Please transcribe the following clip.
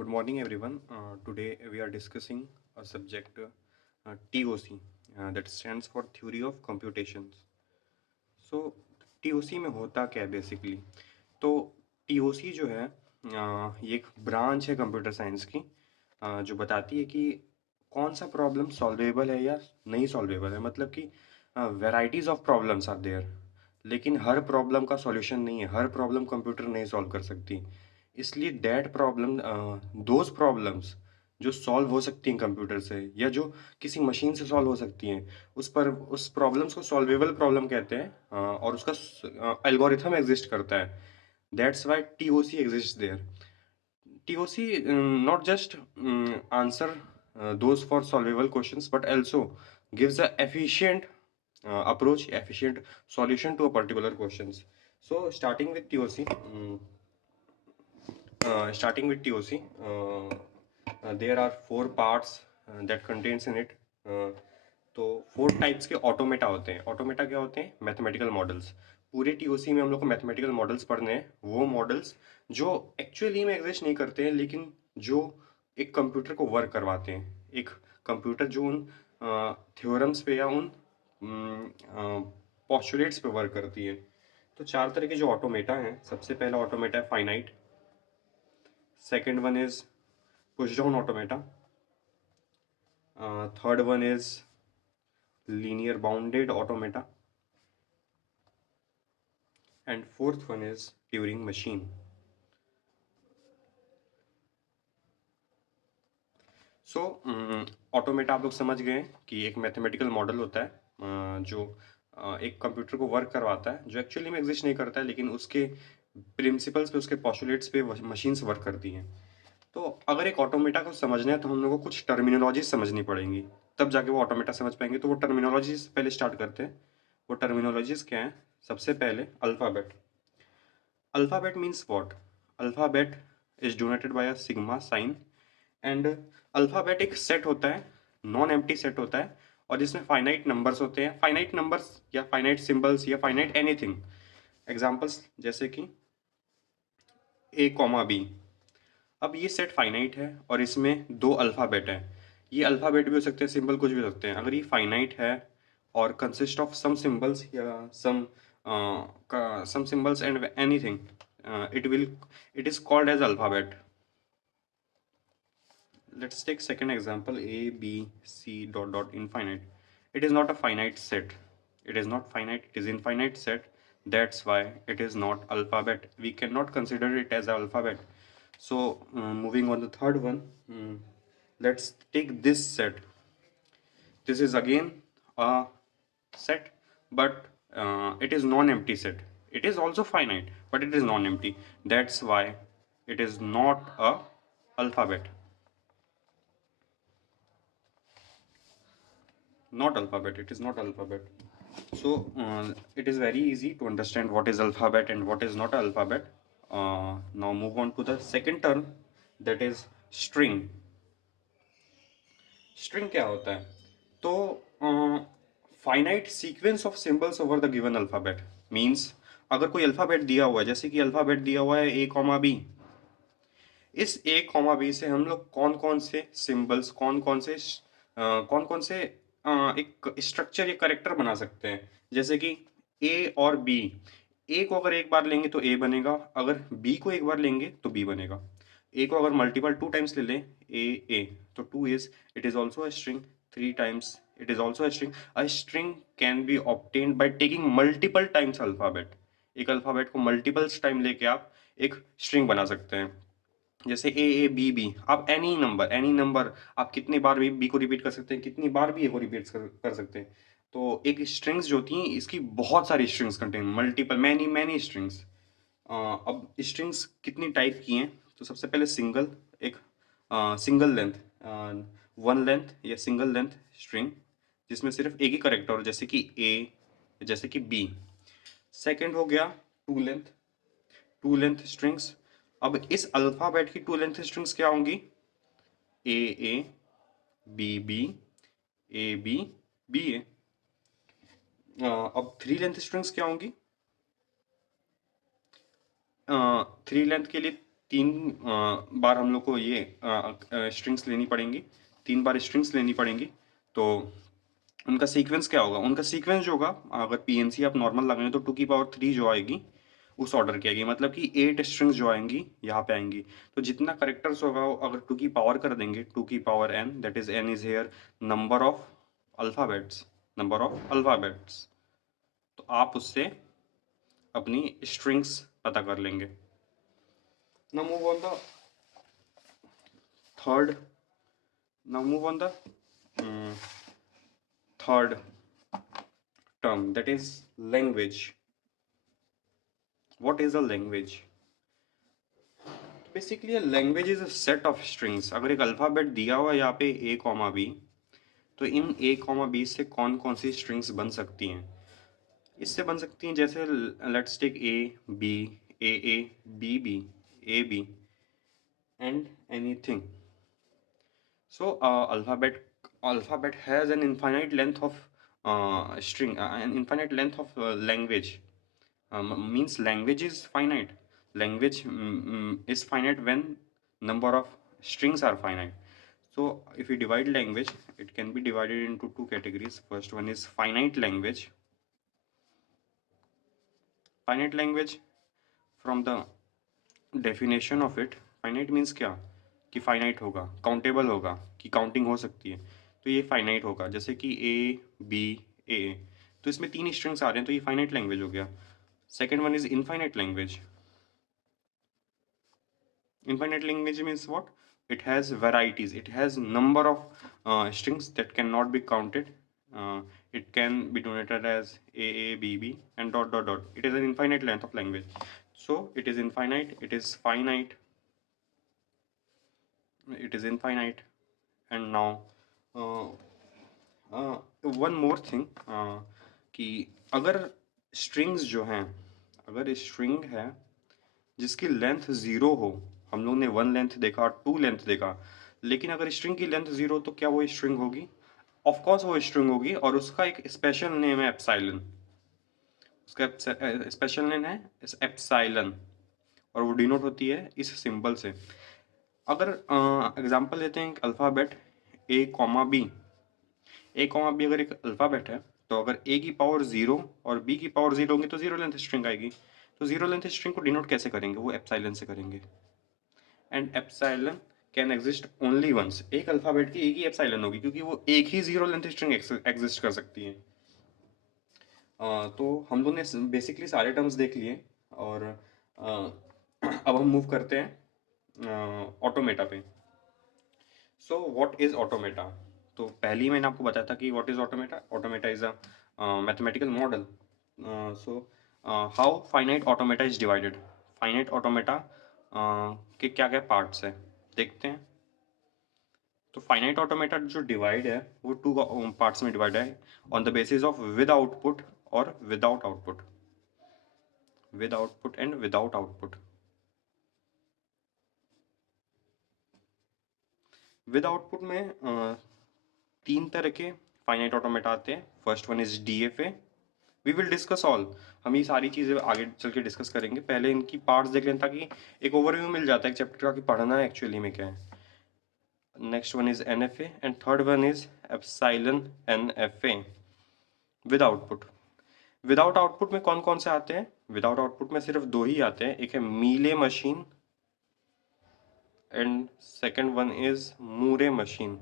Good morning, everyone. Today we are discussing a subject TOC, that stands for Theory of Computations. So TOC में होता क्या है basically? तो TOC जो है ये एक ब्रांच है कंप्यूटर साइंस की, जो बताती है कि कौन सा प्रॉब्लम सॉल्वेबल है या नहीं सॉल्वेबल है। मतलब कि varieties of problems are there, लेकिन हर प्रॉब्लम का सॉल्यूशन नहीं है, हर प्रॉब्लम कंप्यूटर नहीं सॉल्व कर सकती। इसलिए दैट प्रॉब्लम, दोज प्रॉब्लम्स जो सॉल्व हो सकती हैं कंप्यूटर से या जो किसी मशीन से सॉल्व हो सकती हैं, उस प्रॉब्लम्स को सॉल्वेबल प्रॉब्लम कहते हैं, और उसका एल्गोरिथम एग्जिस्ट करता है। That's why TOC exist there. TOC not just answer those for solvable questions, but also gives a efficient approach, efficient solution to a particular questions. So starting with TOC, there are four parts that contains in it. तो 4 types के automata होते हैं। Automata क्या होते हैं? Mathematical models. पूरे TOC में हम लोग को मैथमेटिकल मॉडल्स पढ़ने हैं, वो मॉडल्स जो एक्चुअली में एग्जिस्ट नहीं करते हैं, लेकिन जो एक कंप्यूटर को वर्क करवाते हैं। एक कंप्यूटर जो उन थ्योरम्स पे या उन पोस्टुलेट्स पे वर्क करती है। तो 4 तरह के जो ऑटोमेटा हैं, सबसे पहला ऑटोमेटा है finite. Second one is push down automata. Third one is linear bounded automata. And fourth one is Turing machine. So automata आप लोग समझ गए कि एक मैथमेटिकल मॉडल होता है, जो एक कंप्यूटर को वर्क करवाता है, जो एक्चुअली में एग्जिस्ट नहीं करता है, लेकिन उसके प्रिंसिपल्स पे, उसके पोस्टुलेट्स पे मशीन्स वर्क करती हैं। तो अगर एक ऑटोमेटा को समझना है तो हम लोग को कुछ टर्मिनोलॉजी समझनी पड़ेंगी, तब जाके वो ऑटोमेटा समझ पाएंगे। तो वो टर्मिनोलॉजीज पहले स्टार्ट करते हैं। वो टर्मिनोलॉजीज क्या हैं? सबसे पहले alphabet. Alphabet means what? Alphabet is donated by a sigma sign. And alphabet एक सेट होता है, नॉन एम्प्टी सेट होता है, और जिसमें फाइनाइट नंबर्स होते हैं, फाइनाइट नंबर्स या फाइनाइट सिंबल्स या फाइनाइट एनीथिंग। एग्जांपल्स जैसे कि A, B। अब ये सेट फाइनाइट है और इसमें 2 अल्फ़ाबेट हैं। ये अल्फ़ाबेट भी हो सकते हैं, सिंबल कुछ भी हो सकते हैं। अगर ये फाइनाइट है और कंसिस्ट ऑफ सम सिंबल्स या some symbols and anything, it is called as alphabet. Let's take second example, A, B, C dot dot infinite. It is not a finite set. It is not finite, it is infinite set. That's why it is not alphabet. We cannot consider it as alphabet. So moving on the third one, let's take this set. This is again a set, but it is non-empty set. It is also finite, but it is non-empty. That's why it is not a alphabet. Not alphabet, it is not alphabet. So it is very easy to understand what is alphabet and what is not alphabet. Now move on to the second term, that is string. String क्या होता है? तो finite sequence of symbols over the given alphabet means, अगर कोई alphabet दिया हुआ है, जैसे कि अल्फाबेट दिया हुआ है A, B, इस A, B से हम लोग कौन कौन से सिंबल्स, कौन कौन से एक स्ट्रक्चर या करेक्टर बना सकते हैं। जैसे कि A और B, A को अगर एक बार लेंगे तो A बनेगा, अगर B को एक बार लेंगे तो B बनेगा। A को अगर मल्टीपल 2 टाइम्स ले लें, A तो 2 it is also a string, 3 times it is also a string. A string can be obtained by taking multiple times alphabet. एक अल्फाबेट को मल्टीपल्स टाइम लेके आप एक स्ट्रिंग बना सकते हैं। जैसे A, B, B, आप एनी नंबर आप कितने बार भी B को रिपीट कर सकते हैं, कितनी बार भी A को रिपीट कर सकते हैं। तो एक स्ट्रिंग्स जो होती हैं, इसकी बहुत सारी strings contain, multiple many strings. अब स्ट्रिंग्स कितनी टाइप की हैं? तो सबसे पहले एक सिंगल लेंथ, वन लेंथ या सिंगल लेंथ स्ट्रिंग, जिसमें सिर्फ एक ही करेक्टर हो, जैसे कि A, जैसे कि B। सेकेंड हो गया टू लेंथ स्ट्रिंग्स। अब इस अल्फाबेट की 2 लेंथ स्ट्रिंग्स क्या होंगी? A, B, A, B, A। अब 3 लेंथ स्ट्रिंग्स क्या होंगी? 3 लेंथ के लिए 3 बार हम लोग को ये स्ट्रिंग्स लेनी पड़ेंगी, 3 बार स्ट्रिंग्स लेनी पड़ेंगी। तो उनका सीक्वेंस क्या होगा? उनका सीक्वेंस जो होगा, अगर पीएनसी आप नॉर्मल लगाएंगे तो 2 की पावर 3 जो आएगी उस ऑर्डर की आएगी, मतलब कि 8 स्ट्रिंग्स जो आएंगी यहाँ पे आएंगी। तो जितना करेक्टर्स होगा अगर 2 की पावर कर देंगे, 2 की power n, that is n is here number of alphabets, number of alphabets. तो आप उससे अपनी स्ट्रिंग्स पता कर लेंगे। Now move on the third now move on the third term, that is language. What is a language? Basically a language is a set of strings. अगर एक alphabet दिया हुआ है यहाँ पे a कॉमा b, तो इन a कॉमा b से कौन कौन सी स्ट्रिंग्स बन सकती हैं? इससे बन सकती हैं जैसे let's take a b a b b a b and anything. So alphabet has an infinite length of string, an infinite length of language. Means language is finite. Language is finite when number of strings are finite. So if we divide language, it can be divided into 2 categories. First one is finite language. Finite language, from the definition of it, finite means क्या कि finite होगा, countable होगा, कि counting हो सकती है, तो ये finite होगा। जैसे कि a b a, तो इसमें 3 स्ट्रिंग्स आ रहे हैं, तो ये finite language हो गया। Second one is infinite language. Infinite language means what? It has varieties. It has number of strings that cannot be counted. It can be denoted as A, B, B, and dot, dot, dot. It is an infinite length of language. So it is infinite. It is finite. It is infinite. And now, one more thing, कि अगर strings जो हैं, अगर string है जिसकी length 0 हो, हम लोग ने 1 लेंथ देखा, 2 लेंथ देखा, लेकिन अगर स्ट्रिंग की लेंथ 0 तो क्या वो स्ट्रिंग होगी? ऑफ कोर्स वो स्ट्रिंग होगी, और उसका एक स्पेशल नेम है एप्सिलॉन। उसका स्पेशल नेम है एप्सिलॉन, और वो डिनोट होती है इस सिंबल से। अगर एग्जांपल लेते हैं alphabet A comma B, A comma B अगर एक अल्फ़ाबेट है, तो अगर ए की पावर 0 और बी की पावर 0 होंगी तो 0 लेंथ स्ट्रिंग आएगी। तो 0 लेंथ स्ट्रिंग को डिनोट कैसे करेंगे? वो एप्सिलॉन से करेंगे। And epsilon can exist only once. एक अल्फ़ाबेट की एक ही एप्सिलॉन होगी, क्योंकि वो एक ही 0 लेंथ स्ट्रिंग एग्जिस्ट कर सकती है। तो हम लोग ने बेसिकली सारे टर्म्स देख लिए, और अब हम मूव करते हैं ऑटोमेटा पे। So what is automata? तो पहले ही मैंने आपको बताया था कि what is automata. Automata is a mathematical model. So how finite automata is divided. Finite automata के क्या क्या पार्ट्स हैं देखते हैं। तो फाइनाइट ऑटोमेटा जो डिवाइड है वो 2 पार्ट्स में डिवाइड है, on the basis of with output और without output. With output and without output. With output में 3 तरह के फाइनाइट ऑटोमेटा आते हैं। First one is DFA. We will discuss all. हम ये सारी चीज़ें आगे चल के डिस्कस करेंगे, पहले इनकी पार्ट्स देख लें ताकि एक ओवरव्यू मिल जाता है एक चैप्टर का कि पढ़ना एक्चुअली में क्या है। Next one is NFA and third one is epsilon NFA. With output. Without output में कौन कौन से आते हैं? विदाउट आउटपुट में सिर्फ 2 ही आते हैं, एक है Mealy machine and second one is Moore machine.